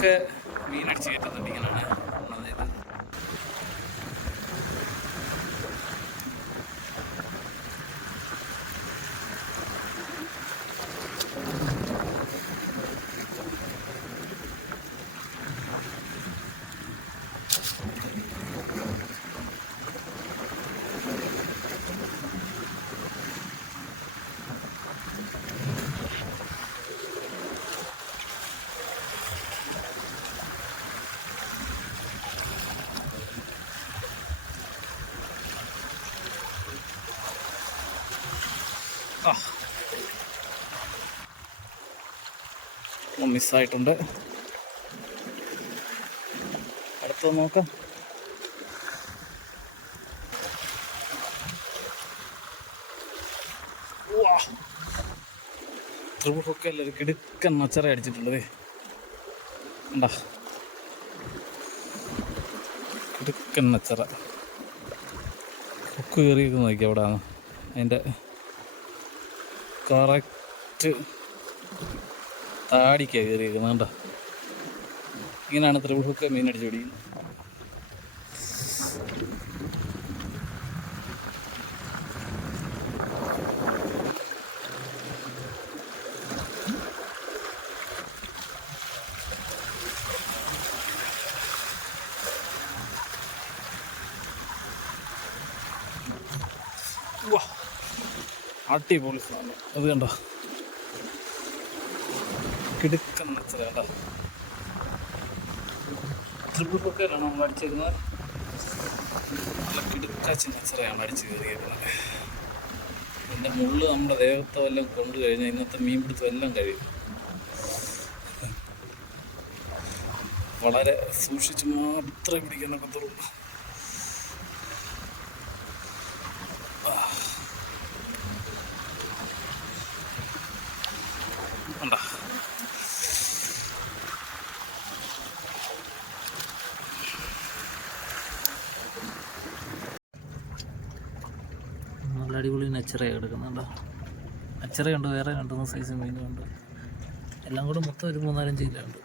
ഒക്കെ മീനടിച്ച് കയറ്റുന്നുണ്ട് ഇങ്ങനെയാണ് അതായത് ആ മിസ്സായിട്ടുണ്ട്. അടുത്തത് നോക്കാം. ത്രിപുറൊക്കെ എല്ലാവരും കിടുക്കൻ മച്ചറ അടിച്ചിട്ടുള്ളത്. കിടുക്കൻ മച്ചറ. കുക്ക് കയറിയൊക്കെ നോക്കി അവിടെ അതിന്റെ കറക്റ്റ് താടിക്ക കയറിയിരിക്കുന്നത് കണ്ടോ? ഇങ്ങനെയാണ് ഹുക്ക് മീൻ അടിച്ചു പിടിക്കുന്നത്. വാ അടിപൊളി സാധനം. അത് കണ്ടോ? കിടുക്കൻ കണ്ടോ? ട്രിപ്പിൾ നമ്മൾ അടിച്ചേക്കുന്നത്. നല്ല കിടുക്കാച്ചി നച്ചറയാണ് അടിച്ച് കയറിയേക്കുന്നത്. എന്റെ മുള്ള് നമ്മുടെ ദേഹത്തെ വല്ലതും കൊണ്ടു കഴിഞ്ഞാൽ ഇന്നത്തെ മീൻ പിടുത്തം എല്ലാം കഴിയും. വളരെ സൂക്ഷിച്ച് മാത്രമേ പിടിക്കാനൊക്കത്തുള്ളൂ ഉണ്ടോ നല്ല അടിപൊളി നെച്ചറയാണ് കിടക്കുന്നുണ്ടോ നെച്ചറയുണ്ട് വേറെ രണ്ട് മൂന്ന് സൈസ് മീനുണ്ട്. എല്ലാം കൂടെ മൊത്തം ഒരു മൂന്നാലഞ്ച് കിലോ ഉണ്ട്.